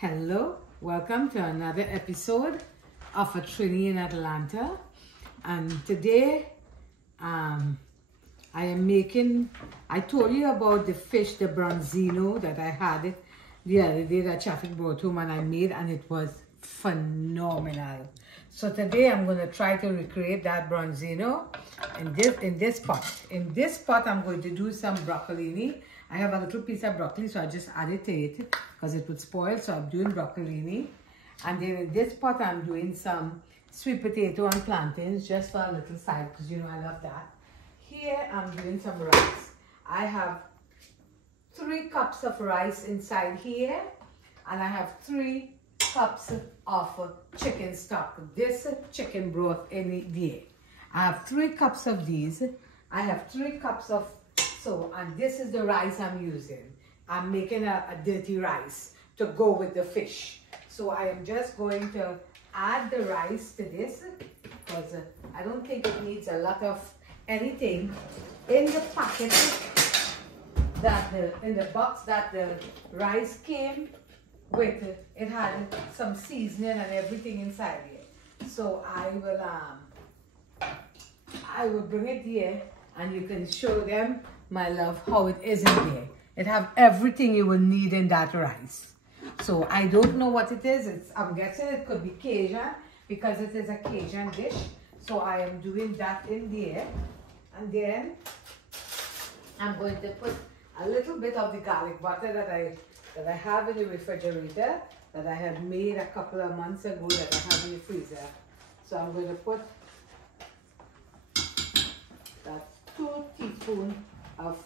Hello, welcome to another episode of A Trini in Atlanta. And today I am making, I told you about the fish, the bronzino that I had the other day that Traffic brought home and I made, and it was phenomenal. So today I'm going to try to recreate that bronzino in this pot. In this pot I'm going to do some broccolini. I have a little piece of broccoli, so I just added to it because it would spoil. So I'm doing broccolini. And then in this pot, I'm doing some sweet potato and plantains just for a little side because, you know, I love that. Here, I'm doing some rice. I have 3 cups of rice inside here. And I have 3 cups of chicken stock. This chicken broth in there. I have 3 cups of these. I have 3 cups of and this is the rice I'm using. I'm making a dirty rice to go with the fish. So I am just going to add the rice to this because I don't think it needs a lot of anything. In the packet in the box that the rice came with, it had some seasoning and everything inside it. So I will bring it here and you can show them, my love, how it is in there. It have everything you will need in that rice. So I don't know what it is. I'm guessing it could be Cajun because it is a Cajun dish. So I am doing that in there. And then I'm going to put a little bit of the garlic butter that I have in the refrigerator, that I had made a couple of months ago, that I have in the freezer. So I'm going to put that 2 teaspoons of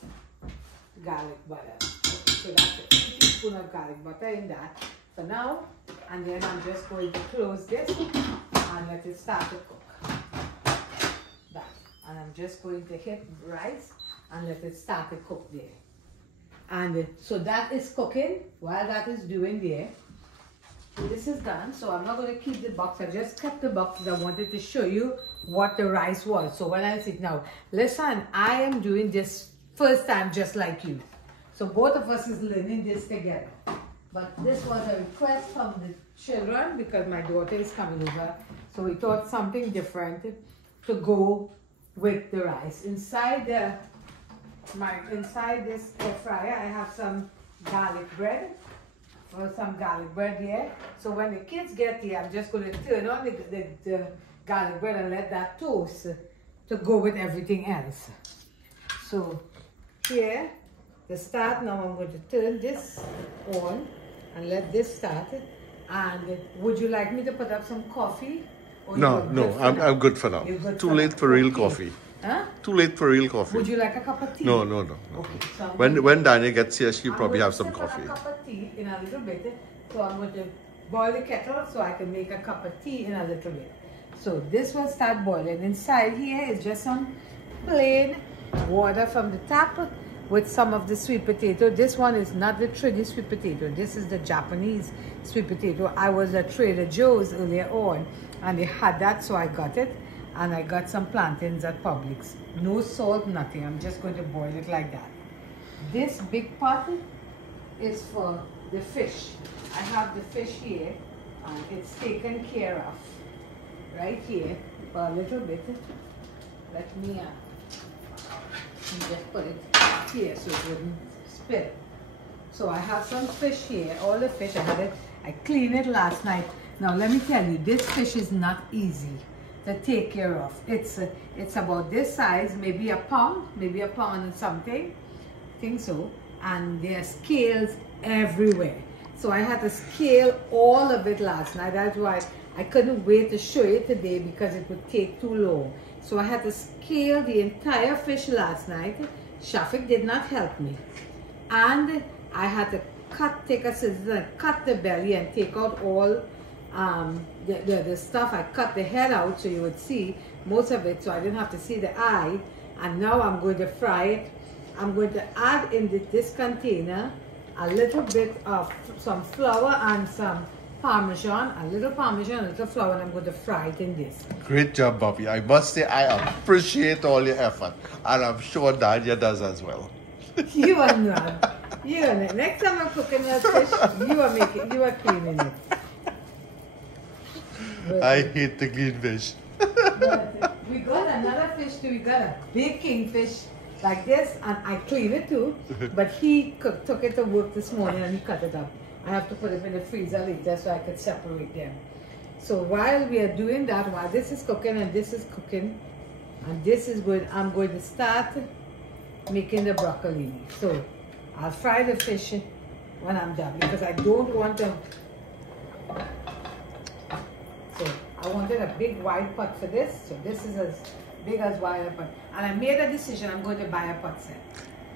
garlic butter. Okay, so that's 2 teaspoons of garlic butter in that for now. And then I'm just going to close this and let it start to cook. That. And I'm just going to hit rice and let it start to cook there. And so that is cooking. While that is doing there, this is done. So I'm not going to keep the box. I just kept the box because I wanted to show you what the rice was. So when I sit now, listen, I am doing this first time just like you. So both of us is learning this together. But this was a request from the children because my daughter is coming over. So we thought something different to go with the rice. Inside this air fryer, I have some garlic bread. Some garlic bread here. So when the kids get here, I'm just going to turn on the garlic bread and let that toast to go with everything else. So here, to start now, I'm going to turn this on and let this start. And would you like me to put up some coffee? Or No, I'm good for now. Too late for real coffee. Huh? Too late for real coffee. Would you like a cup of tea? No. Okay, so When Dania gets here, she'll probably have some coffee. I'm going to sip a cup of tea in a little bit. So I'm going to boil the kettle so I can make a cup of tea in a little bit. So this will start boiling. Inside here is just some plain water from the tap with some of the sweet potato. This one is not the Trini sweet potato. This is the Japanese sweet potato. I was at Trader Joe's earlier on and they had that, so I got it. And I got some plantains at Publix. No salt, nothing. I'm just going to boil it like that. This big pot is for the fish. I have the fish here and it's taken care of right here for a little bit. Let me just put it here so it wouldn't spill. So I have some fish here. All the fish, I cleaned it last night. Now let me tell you, this fish is not easy to take care of. It's about this size, maybe a pound and something, I think so. And there are scales everywhere. So I had to scale all of it last night. That's why I couldn't wait to show you today because it would take too long. So I had to scale the entire fish last night. Shafik did not help me. And I had to take a scissors and cut the belly and take out all the stuff. I cut the head out so you would see most of it, so I didn't have to see the eye. And now I'm going to fry it. I'm going to add in this container a little bit of some flour and some Parmesan, a little flour, and I'm going to fry it in this. Great job, Bobby. I must say I appreciate all your effort, and I'm sure Dania does as well. You are not. Next time I'm cooking a fish, you are cleaning it. I hate the clean fish. But we got another fish too. We got a big kingfish like this, and I clean it too. But he took it to work this morning and he cut it up. I have to put it in the freezer later so I could separate them. So while we are doing that, while this is cooking and this is cooking, and this is good, I'm going to start making the broccolini. So I'll fry the fish when I'm done because I don't want to. So I wanted a big wide pot for this. So this is as big as wide pot. And I made a decision, I'm going to buy a pot set.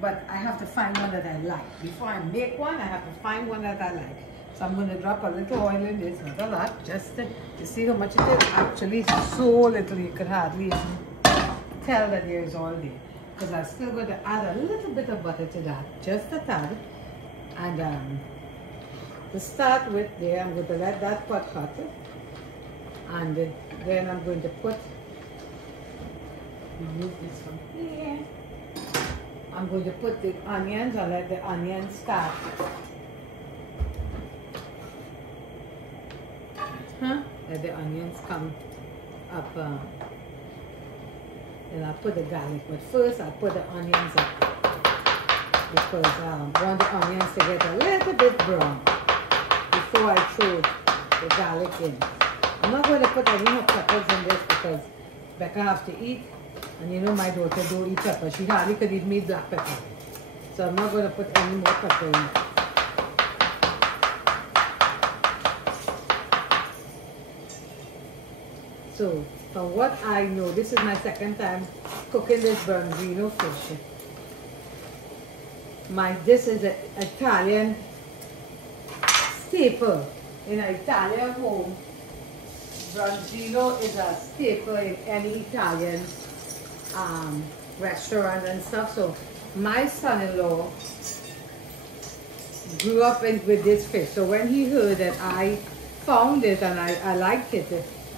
But I have to find one that I like. Before I make one, I have to find one that I like. So I'm going to drop a little oil in this, not a lot, just to see how much it is. Actually, so little you could hardly even tell that there is oil there. Because I'm still going to add a little bit of butter to that, just a tad. And to start with there, I'm going to let that pot hot. And then I'm going to remove this from here. I'm going to put the onions, I'll let the onions start. Let the onions come up. Then I'll put the garlic. But first I'll put the onions up. Because I want the onions to get a little bit brown before I throw the garlic in. I'm not going to put any more peppers in this because Becca has to eat. And you know my daughter don't eat pepper. She hardly could eat me black pepper. So I'm not going to put any more pepper in. So from what I know, this is my second time cooking this branzino fish. This is an Italian staple in an Italian home. Branzino is a staple in any Italian restaurant and stuff. So my son-in-law grew up with this fish. So when he heard that I found it and I liked it,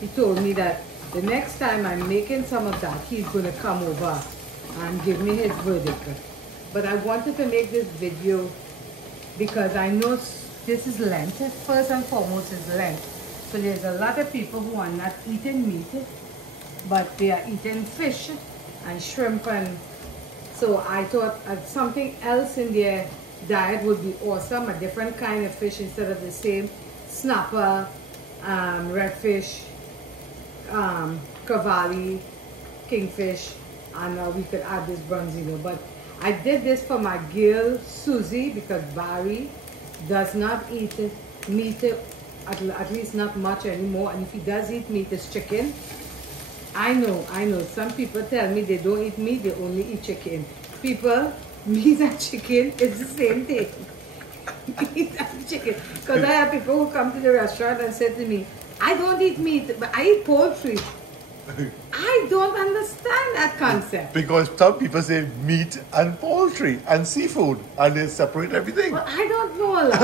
he told me that the next time I'm making some of that, he's going to come over and give me his verdict. But I wanted to make this video because I know this is Lent. First and foremost is Lent. So there's a lot of people who are not eating meat, but they are eating fish and shrimp. And so I thought something else in their diet would be awesome, a different kind of fish instead of the same snapper, redfish, cavalli, kingfish, and we could add this branzino. But I did this for my girl Susie because Barry does not eat meat, at least not much anymore. And if he does eat meat, it's chicken. I know. Some people tell me they don't eat meat, they only eat chicken. People, meat and chicken is the same thing. Meat and chicken. Because I have people who come to the restaurant and say to me, I don't eat meat, but I eat poultry. I don't understand that concept. Because some people say meat and poultry and seafood and they separate everything. Well, I don't know a lot.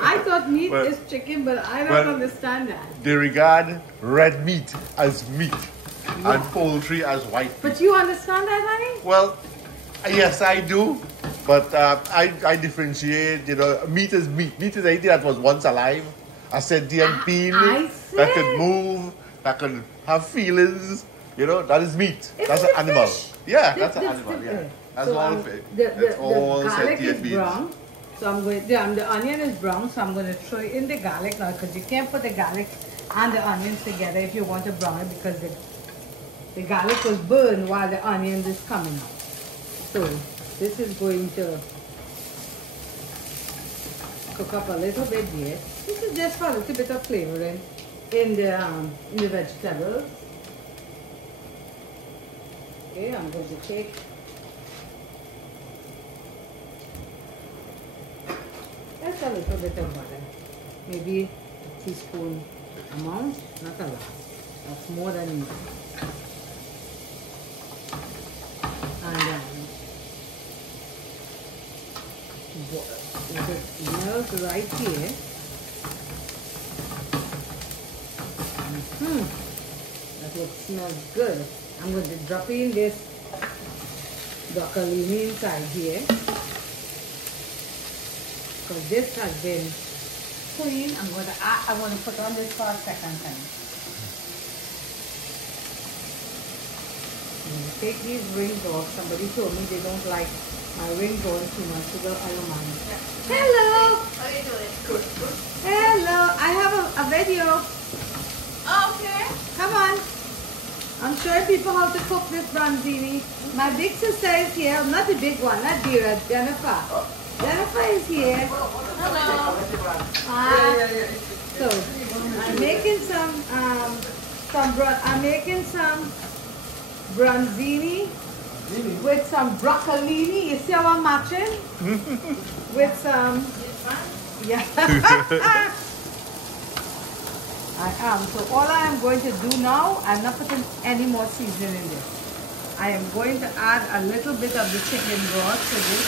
I thought meat is chicken, but I don't understand that. They regard red meat as meat and poultry as white meat. But you understand that, honey? Well, yes, I do. But I differentiate, meat is meat. Meat is anything that was once alive, a sentient being that could move, that could have feelings. That is meat. That's an animal. Fish. Yeah, that's an animal. Yeah, that's all fish. That's all the garlic sentient is beings. brown. So I'm going. The onion is brown, so I'm going to throw in the garlic now because you can't put the garlic and the onions together if you want to brown it because the garlic was burned while the onions is coming out. So this is going to cook up a little bit here. This is just for a little bit of flavoring in the vegetables. Okay, I'm going to take just a little bit of butter, maybe a teaspoon amount, not a lot. That's more than enough. And it melts right here. That smells good. I'm going to drop in this broccolini inside here. because this has been clean. I'm going to put on this for a second time. Take these rings off. Somebody told me they don't like my ring going too much, so I don't mind. Yeah. Hello! How are you doing? Good. Hello! I have a video. Oh, okay. Come on. I'm showing people how to cook this branzini. My big sister is here. Not the big one, not Dira, Jennifer. Jennifer is here. Hello. So I'm making some branzini with some broccolini. You see how I'm matching? With some, yeah. I am. So all I am going to do now, I'm not putting any more seasoning in this. I am going to add a little bit of the chicken broth to this.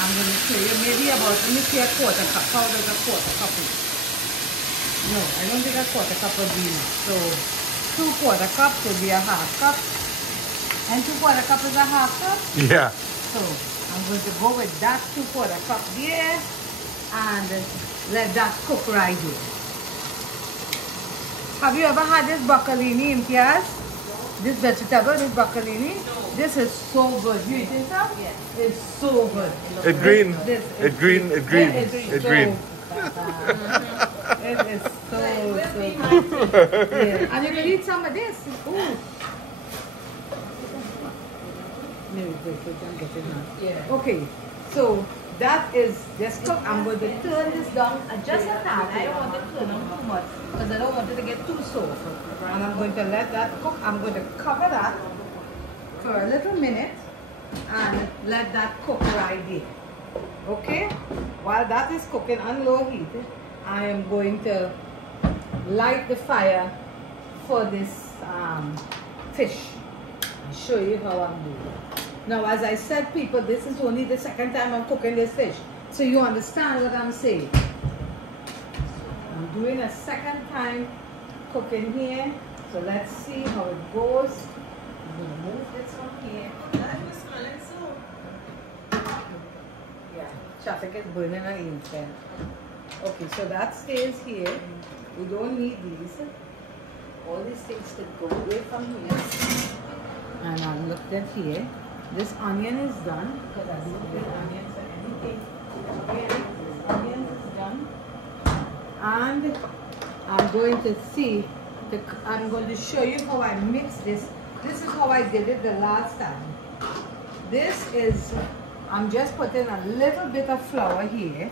I'm going to show you maybe about, let me see, a quarter cup. How does a quarter cup is? No, I don't think a quarter cup would be enough. So 2 quarter cups would be a half cup. And 2 quarter cup is a half cup. Yeah. So I'm going to go with that 2 quarter cup there and let that cook right here. Have you ever had this broccolini in Piaz? This vegetable, this broccolini? No. This is so good. You eating some? Yes. It's so good. It green. It green. is Green. It is so good. Yeah. And you can eat some of this. Ooh. Maybe break it and get it now. Yeah. Okay, so that is just cooked. I'm going to turn this down just a tad. I don't want to turn on too much because I don't want it to get too soft. And I'm going to let that cook. I'm going to cover that for a little minute and let that cook right there. Okay? While that is cooking on low heat, I am going to light the fire for this fish. I'll show you how I'm doing. Now, as I said, people, this is only the second time I'm cooking this fish. So you understand what I'm saying. I'm doing a second time cooking here. So let's see how it goes. I'm going to move this one here. I'm smelling so. Yeah, traffic is burning on inside. Okay, so that stays here. We don't need these. All these things could go away from here. And I'll look at here. This onion is done because I don't get onions or anything. Okay, this onion is done. And I'm going to see, I'm going to show you how I mix this. This is how I did it the last time. This is, I'm just putting a little bit of flour here.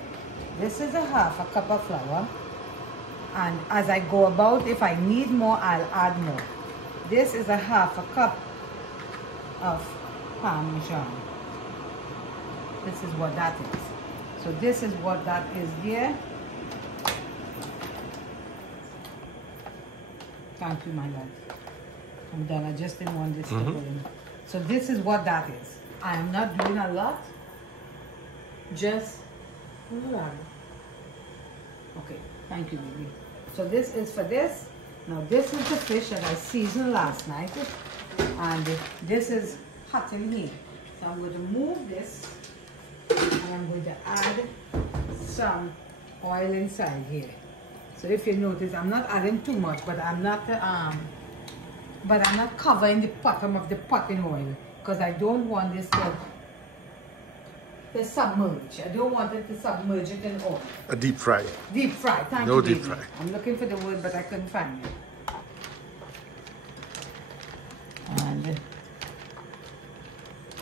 This is a half a cup of flour. And as I go about, if I need more, I'll add more. This is a half a cup of Parmesan. This is what that is. So this is what that is there. Thank you, my love. I'm done. I just didn't want this to go in. So this is what that is. I am not doing a lot. Just one. Okay, thank you, baby. So this is for this. Now this is the fish that I seasoned last night. And this is hot in here. So I'm going to move this and I'm going to add some oil inside here. So if you notice, I'm not adding too much, but I'm not covering the bottom of the pot in oil because I don't want this to submerge. I don't want it to submerge it in oil. A deep fry. Deep fry. Thank you, No baby. deep fry. I'm looking for the word, but I couldn't find it.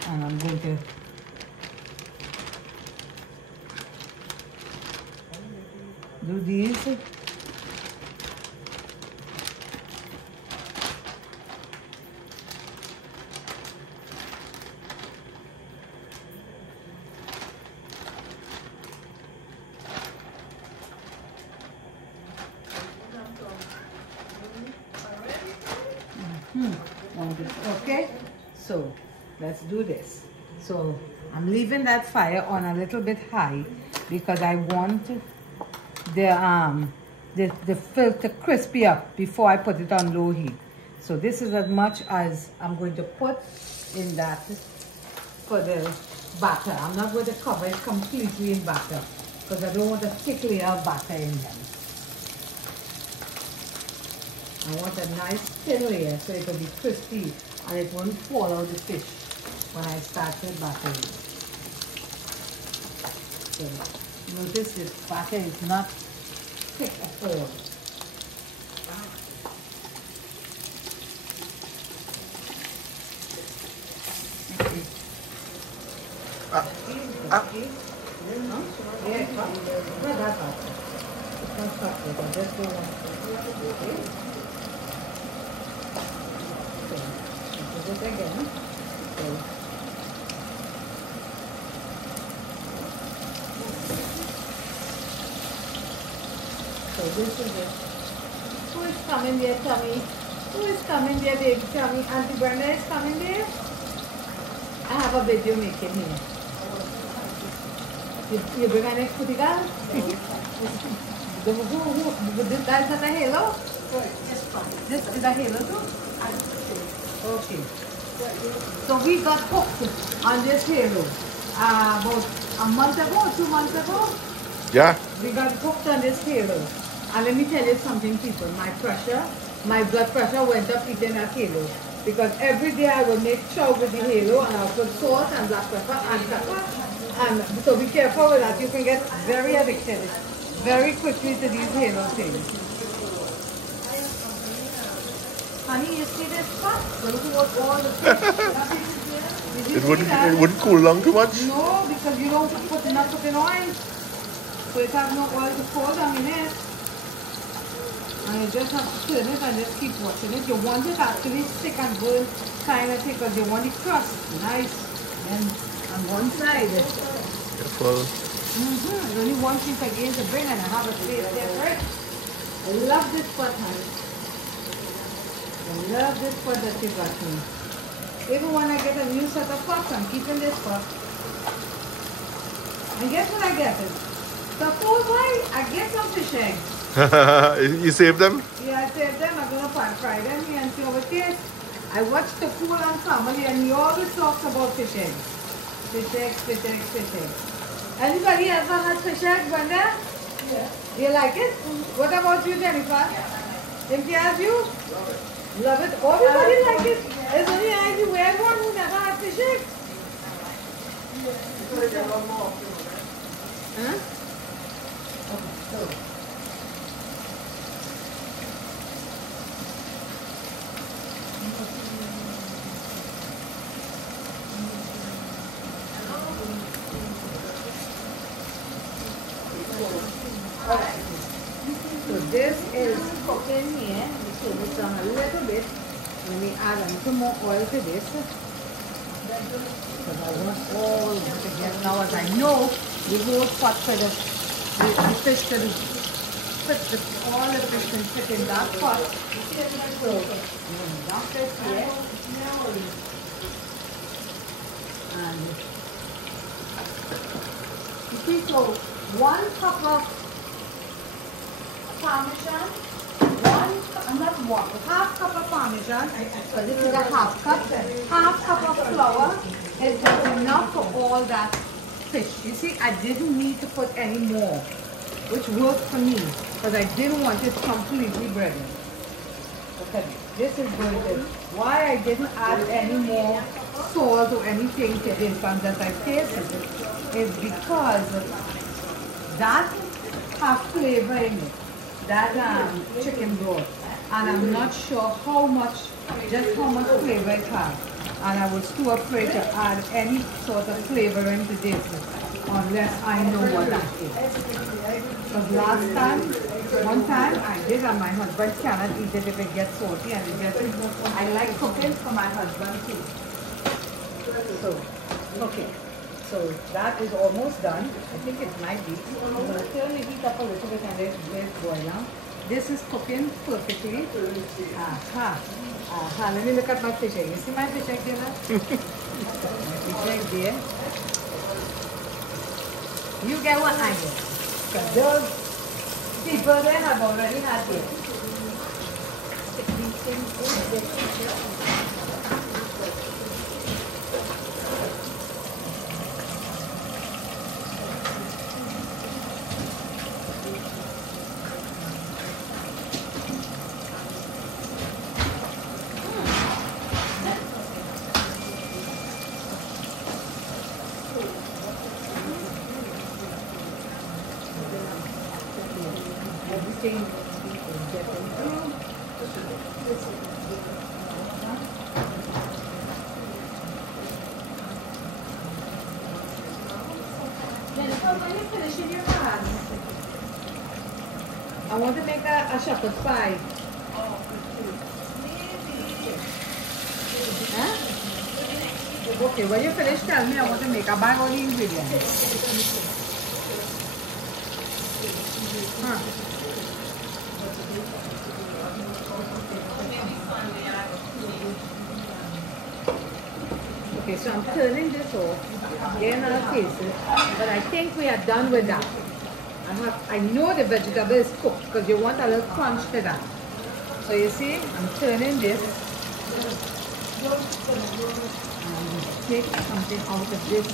And I'm going to do these. Okay, so let's do this. So I'm leaving that fire on a little bit high because I want the filter crispy up before I put it on low heat. So this is as much as I'm going to put in that for the batter. I'm not going to cover it completely in batter. because I don't want a thick layer of batter in them. I want a nice thin layer so it will be crispy and it won't fall out the fish when I start to batter it. So notice this batter is not thick at all. So this is it. Who is coming there, Tommy? Who is coming there, baby Tommy? Auntie Brenda is coming there? I have a video making here. You bring an ex girl? This guy's at a halo? This is a halo too? Okay. So we got hooked on this halo about a month ago, 2 months ago. Yeah. We got hooked on this halo. And let me tell you something, people. My blood pressure went up eating that halo. Because every day I will make chow with the halo and I'll put salt and black pepper and pepper. And so be careful with that. You can get very addicted very quickly to these halo things. Honey, you see this pot? Look at all the fish. It wouldn't cool down too much? No, because you don't put enough cooking oil. So it has no oil to fall down in it. And you just have to turn it and just keep watching it. You want it actually stick and burn kind of thing because you want the crust nice and on one side. Careful. There's only one piece again to bring and I have a plate there for it. I love this pot, honey. I love this pot that you got me. Even when I get a new set of pots, I'm keeping this pot. And guess what I get? The whole way, I get some fish eggs. You saved them? Yeah, I saved them. I'm going to fry them here and see how it tastes. I watched the Cool and Family and he always talks about fish eggs. Fish eggs, fish eggs, fish eggs. Anybody ever had fish eggs, Brenda? Yeah. You like it? What about you, Jennifer? Imtiaz, you? Love it. Everybody like it. It's only I, the weird one who never had fish eggs. Huh? Okay, so. So this is cooking here. We turn it down a little bit. Let me add a little more oil to this. Because I want all together. Now as I know, the whole pot for the fish to fit all the fish can fit in that pot. So dump this here. And you see, so 1 cup of Parmesan, half cup of Parmesan, so this is a half cup of flour is enough for all that fish. You see, I didn't need to put any more, which worked for me, because I didn't want it completely breaded. Look at this is good. Why I didn't add any more salt or anything to this and that I tasted it is because that has flavor in it. That chicken broth, and I'm not sure just how much flavor it has, and I was too afraid to add any sort of flavoring to this unless I know what that is. Because one time I did, and my husband cannot eat it if it gets salty, and I like cooking for my husband too. So, okay. So that is almost done. I think it might be. I'm going to turn the heat up a little bit and let it boil down. This is cooking perfectly. Let me look at my fish egg. You see my fish egg there now? My fish egg there. You get what I get. Because those people there have already had it. Stick these things in there. everything is getting through. Jennifer, when you finishing your hand, I want to make a shepherd's pie. Huh? Okay, when you finish, tell me. I want to make a bag all the ingredients. Huh. Okay, so I'm turning this off. Then I'll taste it. But I think we are done with that. I know the vegetable is cooked because you want a little crunch to that. So you see, I'm turning this. Take something out of this.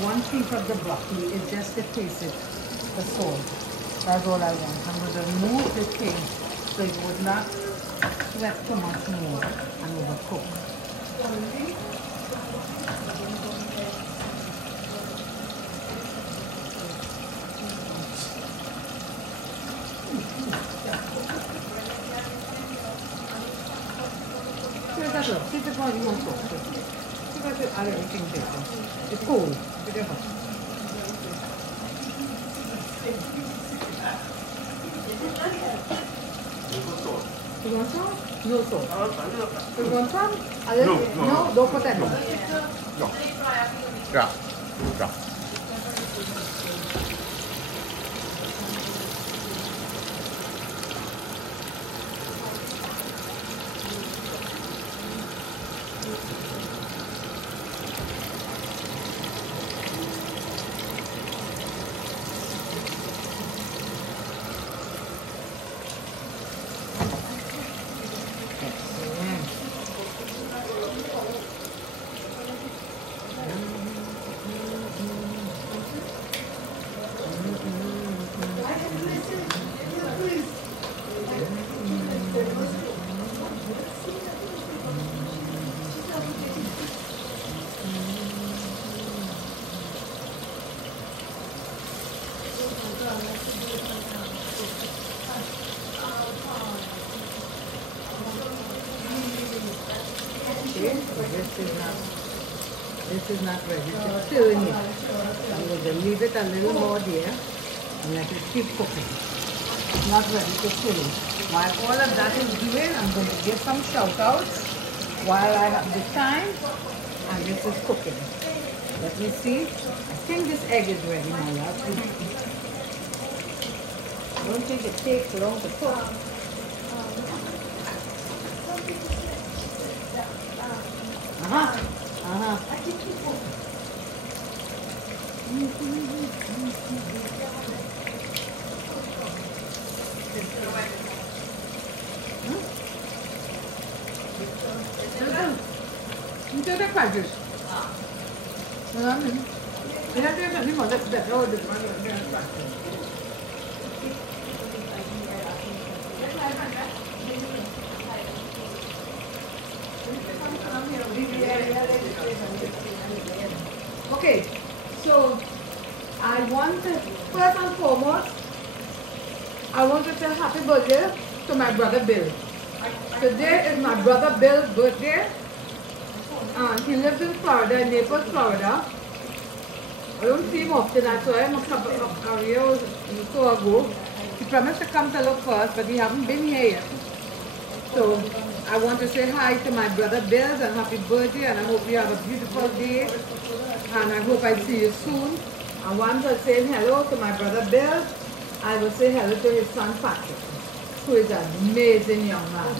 One piece of the broccoli is just to taste it, the salt. That's all I want. I'm going to remove the thing so it would not sweat too much more and overcook. See if it's not even cooked. See if I should add everything there. It's cold. It's very hot. You want some? No salt. You want some? No, don't put any. No. Yeah. Yeah. This is not ready. It's still in it. I'm going to leave it a little more there and let it keep cooking. It's not ready to fill. While all of that is doing, I'm going to give some shout outs while I have the time and this is cooking. Let me see. I think this egg is ready, my love. I don't think it takes long to cook. Inte det faktiskt. Men det här är väldigt många bättre och det var det faktiskt. Okay, so I want to, first and foremost, I want to say happy birthday to my brother Bill. Today is my brother Bill's birthday. He lives in Florida, in Naples, Florida. I don't see him often, I saw him a couple of years or so ago. He promised to come to look first, but he hasn't been here yet. So I want to say hi to my brother Bill and happy birthday, and I hope you have a beautiful day. And I hope I see you soon. And once I say hello to my brother Bill, I will say hello to his son Patrick, who is an amazing young man.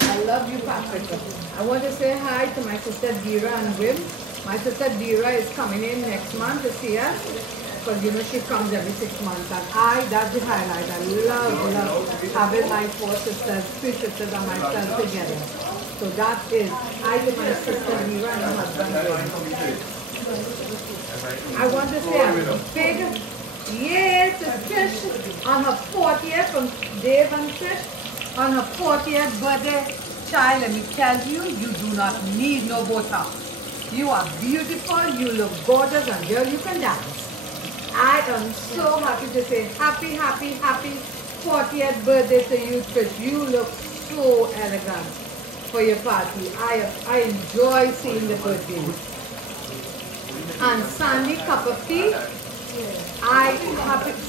I love you, Patrick. I want to say hi to my sister Dira and Wim. My sister Dira is coming in next month to see us, because you know she comes every 6 months. And that's the highlight. I love having my 4 sisters, 3 sisters and myself together. So that is, I to my sister Dira and my husband Wim. I want to say a big yay to Trish on her 40th, from Dave and Trish, on her 40th birthday. Child, let me tell you, you do not need no Botox. You are beautiful, you look gorgeous, and girl, you can dance. I am so happy to say happy, happy, happy 40th birthday to you, Trish. You look so elegant for your party. I enjoy seeing the birthday. And Sandy, cup of tea.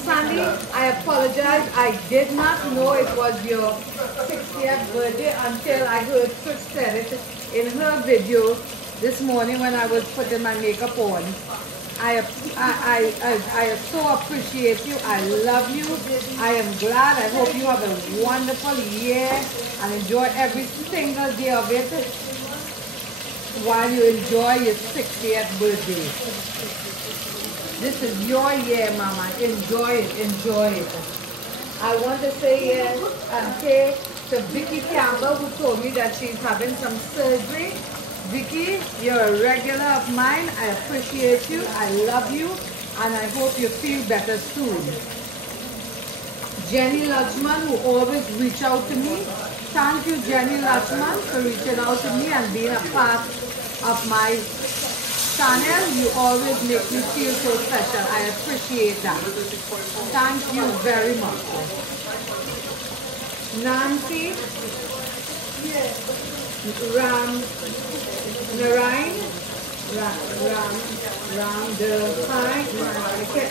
Sandy, I apologize. I did not know it was your 60th birthday until I heard Trish said it in her video this morning when I was putting my makeup on. I so appreciate you. I love you. I am glad. I hope you have a wonderful year and enjoy every single day of it while you enjoy your 60th birthday. This is your year, Mama. Enjoy it. Enjoy it. I want to say yes and say to Vicky Campbell, who told me that she's having some surgery. Vicky, you're a regular of mine. I appreciate you. I love you. And I hope you feel better soon. Jenny Lachman, who always reach out to me. Thank you, Jenny Lachman, for reaching out to me and being a part of my channel. You always make me feel so special. I appreciate that. Thank you very much. Nancy, Narayan,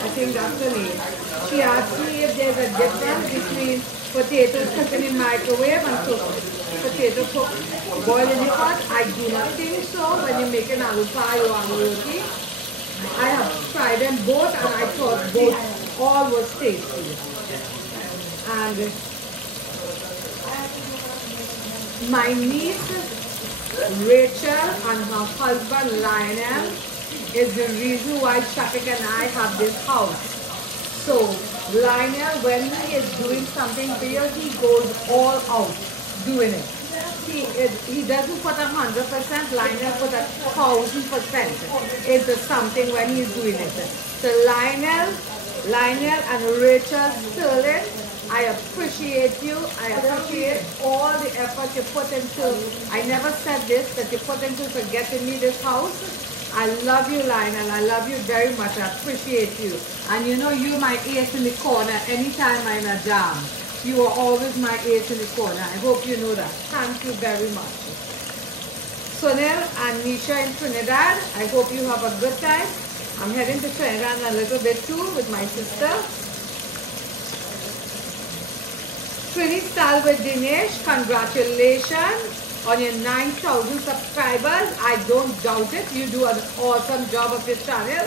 I think that's the name. She asked me if there's a difference between potatoes cooking in microwave and potato boiled in the pot. I do not think so when you're making aloo pie or aloo roti. I have tried them both and I thought both all was tasty. And my niece Rachel and her husband Lionel is the reason why Shafik and I have this house. So Lionel, when he is doing something for you, he goes all out doing it. He doesn't put 100%, Lionel put 1,000% into something when he's doing it. So Lionel and Rachel Sterling, I appreciate you. I appreciate all the effort you put into, I never said this, that you put into for getting me this house. I love you, Lionel. I love you very much. I appreciate you. And you know, you're my ace in the corner anytime I'm in a jam. You are always my ace in the corner. I hope you know that. Thank you very much. Sunil and Nisha in Trinidad, I hope you have a good time. I'm heading to Trinidad a little bit too with my sister. Trini Style with Dinesh, congratulations on your 9,000 subscribers. I don't doubt it. You do an awesome job of your channel.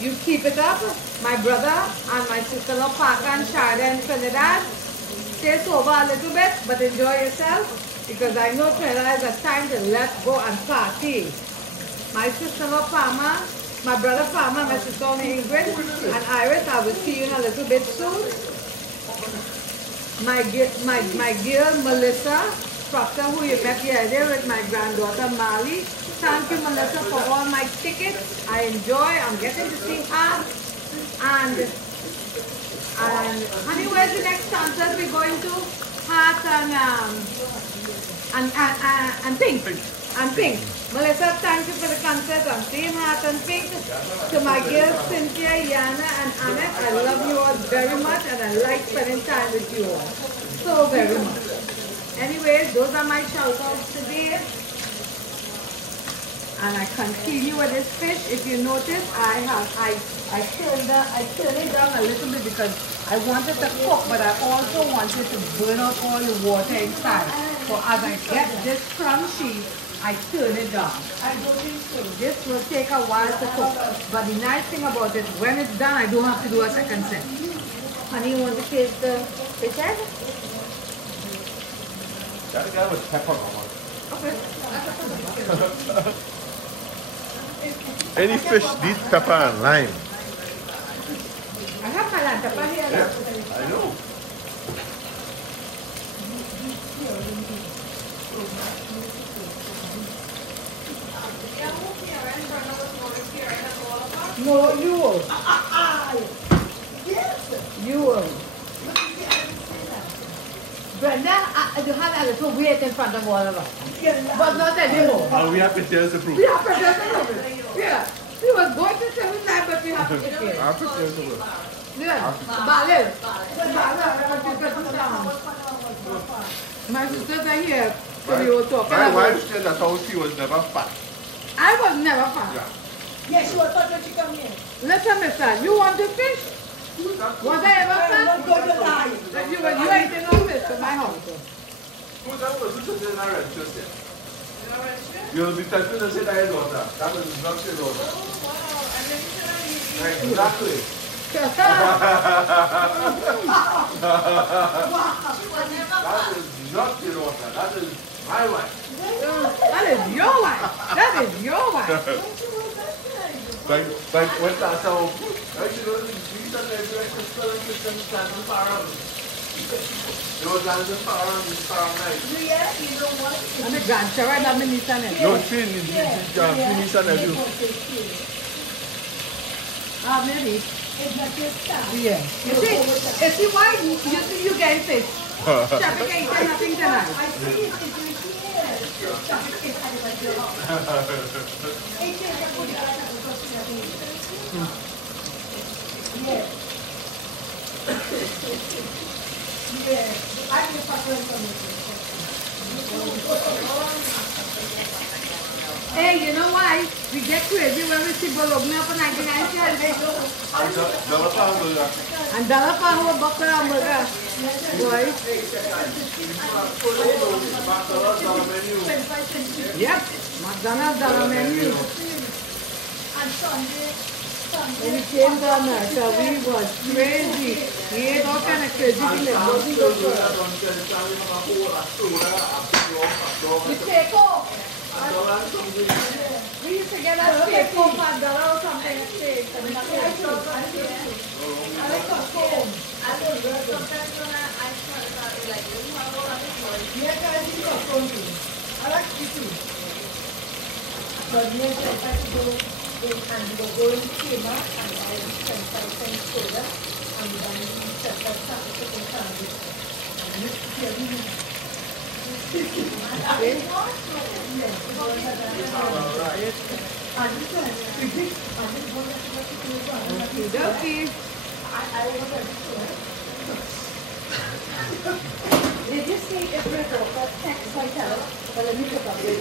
You keep it up. My brother and my sister-in-law Parker and Sharda in Trinidad, stay sober a little bit, but enjoy yourself because I know Trinidad is a time to let go and party. My sister-in-law Palmer, my brother Palmer, my sister-in-law Ingrid, and Iris, I will see you in a little bit soon. My girl Melissa Proctor, who you met yesterday with my granddaughter Mali. Thank you, Melissa, for all my tickets. I enjoy. I'm getting to see her. And honey, where's the next concert we're going to? Heart and Pink. And Pink. Melissa, thank you for the concert. I'm seeing Heart and Pink. To my girls Cynthia, Yana, and Annette, I love you all very much, and I like spending time with you all so very much. Anyways, those are my shout outs today. And I continue with this fish. If you notice, I turned it down a little bit because I wanted to cook, but I also wanted to burn out all the water inside. So as I get this crunchy, I turn it down. This will take a while to cook. But the nice thing about it, when it's done, I don't have to do a second set. Honey, you want to taste the fish head? That guy was pepper, Mama. Okay. Any fish needs pepper and lime. I have my lamp pepper here. Yeah, I know. No, you will. You will. Brenda, you have a little weight in front of all of us. But not anymore. We have pictures to prove. We have pictures to prove it. Yeah. He was going to 7 times, but we have to prepare. I'll prepare some. Yeah, ballet. My sisters are here, so we were talking My about. wife said that how she was never fat. I was never fat. Yeah. Yes, she was fat when she come here. Listen, mister, you want to fish? Was I ever I'm fat? not going to lie. You ate no fish in my house. Who's that person who said that right just yet? You'll be tempted to say that is water. That is not your daughter. Right, exactly. That is not your daughter. That is my wife. That is your wife. That is your wife. Like when last time, like you know, these are the crystal and crystal dancing farm. They were dancing farm, this farm night. Yeah, you know what? I'm a grandchild, I'm a niece and nephew. No, she niece and nephew. Ah, maybe. It's not your style. Yeah. You see why you see you get fish? Traffic ain't got nothing tonight. I see it. It's right here. Yes. Yes. I just have to Hey, you know why? We get crazy when we see Bologna for 99 cents. And dollar for our butter hamburger. Boy. Yep. McDonald's dollar menu. And Sunday. When we came down there, so we was crazy. We ate all kind of crazy things that wasn't good for us. We take off. We used to get a steak for $5 or something. A steak. I like a home. Sometimes when I start like, you have all of it. Yeah, I think of something. I like it too. But yes, I try to go in and go in Kima and I spend 5 cents soda and then set up something sandwich. And this They just say it's brittle, but text hotel. But let me pick up this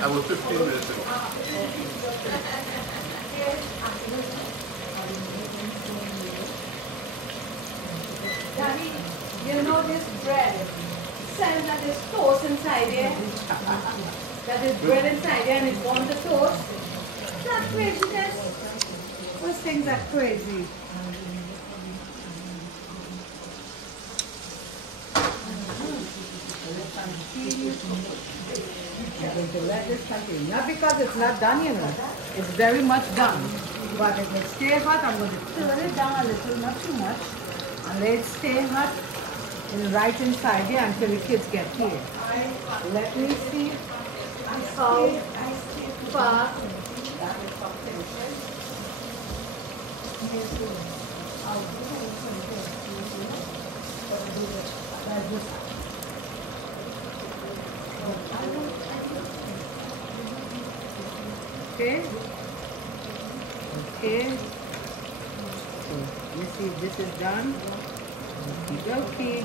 I was 15 minutes ago. Daddy, you know this bread? Says that there's toast inside there. That there's bread inside there and it's on the toast. That's craziness. Those things are crazy. I'm going to let this continue. Not because it's not done, you know. It's very much done. But if it stays hot, I'm going to turn it down a little, not too much. And let it stay hot and right inside here until the kids get here. Let me see how far that is finished. Okay. Okay. So you see this is done. Okie dokie.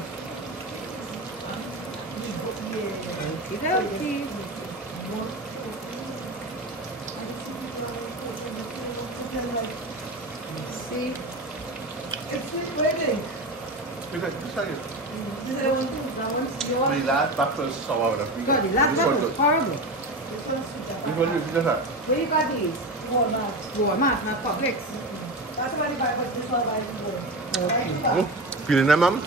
Okie dokie. Let's see. it's still waiting. Because this is That one's yours. the last battle sour. God, the last one was horrible. Because you just have. Where you got these? Walmart. Walmart, not Publix. That's what I buy, but this one I go. Okay. Oh, feeling that, ma'am?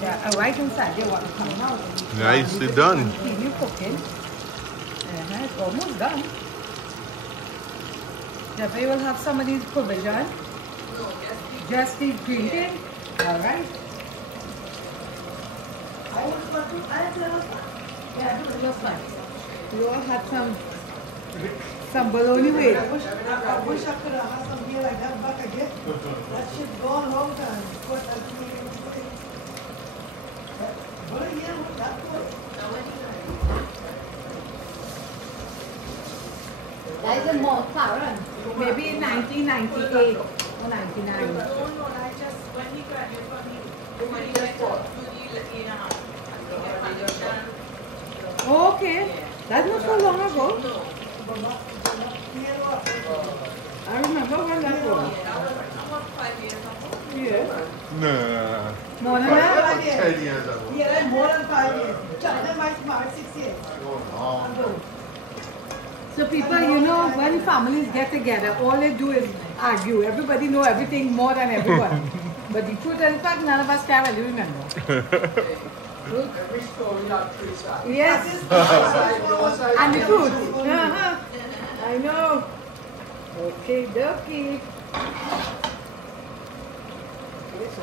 Yeah, right inside there, what coming out. Nicely done. Keep you cooking. It's almost done. Jeff, you will have some of these provision. Just the green tea. All right. I was working, I had Yeah, it looks nice. You all had some bologna with. I wish I could have had some beer like that back again. That shit gone long time. But I but yeah, that was. I It's a more current. Maybe in 1998 or 99. No, I just, when he graduated from when he went to the Okay. That's not so long ago. I remember when that was. about 5 years ago. Yeah. Nah. More than About that? 10 years ago. Yeah, more than 5 years. China might 6 years. So people, you know, when families get together, all they do is argue. Everybody know everything more than everyone. But the truth is fact, none of us can really remember. Every story had 3 sides. Yes. And the truth. I know. Okay, dokie. So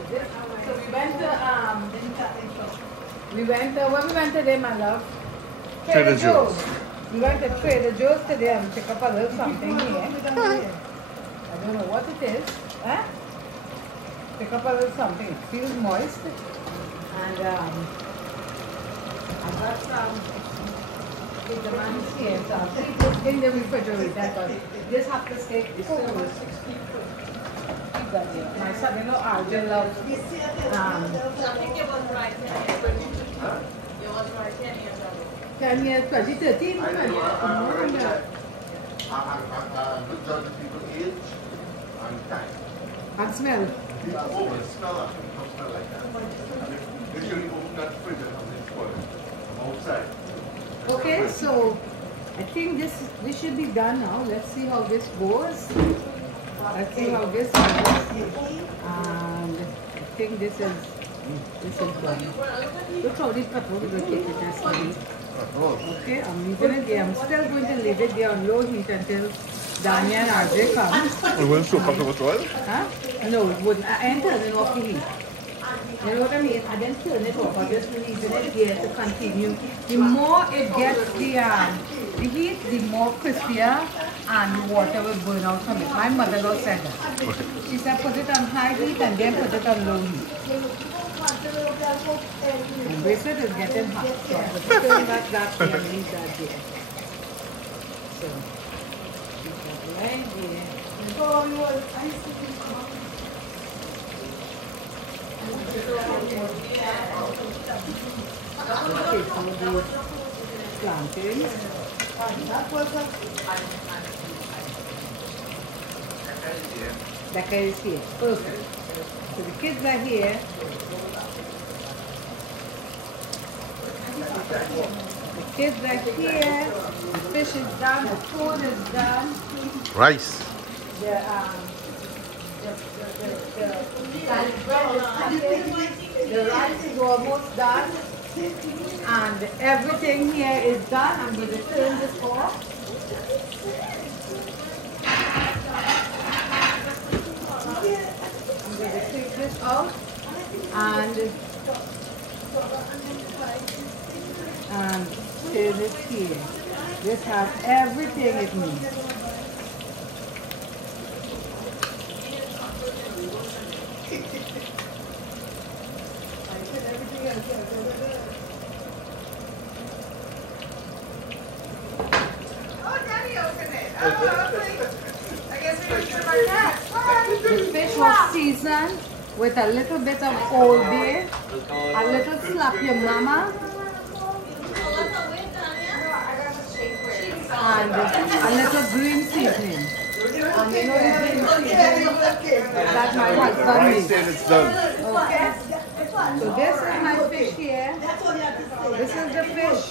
we went to where we went today, my love? Trader Joe's. We went to Trader Joe's today and pick up a little something here. I don't know what it is. Huh? Pick up a little something. It feels moist. And I got some. The man is here, so I'll keep this in the refrigerator. But this has to stay cool. My son-in-law RJ loves. You see, I think it was right 10 years. It was right 10 years ago. 10 years, 2013. I already had. I'm good judge of people's age and time. And smell. People smell like it. Don't smell like that. And if you open that fridge and something spoiled from outside. Okay, so I think this should be done now. Let's see how this goes. Let's see how this goes. And I think this is done. Look how this pepper will take it just ready. Okay, I'm leaving it there. I'm still going to leave it there on low heat until Danya and RJ come. It wouldn't soak up too much oil? Huh? No, it wouldn't. I ain't turning off the heat. You know what I mean? I didn't turn it off. I'm just leaving it here to continue. The more it gets the heat, the more crispier and the water will burn out from it. My mother-in-law said that. She said put it on high heat and then put it on low heat. And bracelet is getting hot. So I'm going to turn back that way and leave that there. So, keep that right there. Okay, so the plantains. Becca is here. Perfect. So the kids are here. The kids are here. The fish is done. The food is done. Rice. The garlic bread is cooking. The rice is almost done. And everything here is done. I'm going to turn this off. I'm going to take this out and turn it here. This has everything it needs. The fish was seasoned with a little bit of Old Bay, a little slap your mama, and a little green seasoning. And you know the green seasoning that my husband Rice makes. said it's done. Okay? So this is my fish here. This is the fish.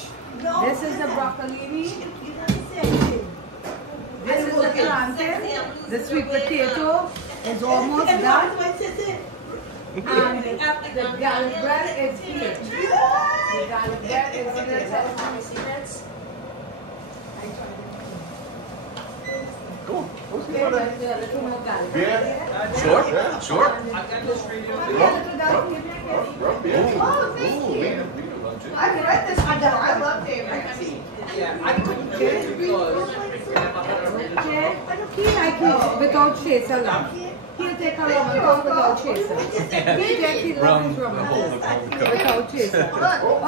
This is the broccolini. This is the plantain. The sweet potato is almost done. And the garlic bread is here. The garlic bread is here. Okay, let's do a little more garlic. Yeah. Sure, sure. Oh, thank you. I read this. I love David. Yeah, I couldn't do it because we never had a Okay, he like it without chaser lamb. He'll take a rum and coke without chaser. He loves his rum and coke without chaser.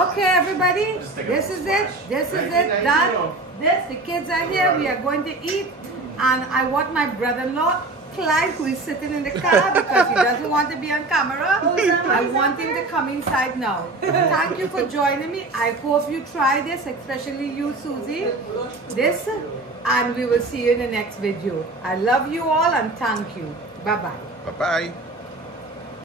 Okay, everybody, this is it. This is it. Done. This, the kids are here. We are going to eat. And I want my brother-in-law, Clyde, who is sitting in the car because he doesn't want to be on camera. I want him to come inside now. Thank you for joining me. I hope you try this, especially you, Susie. This, and we will see you in the next video. I love you all and thank you. Bye-bye. Bye-bye.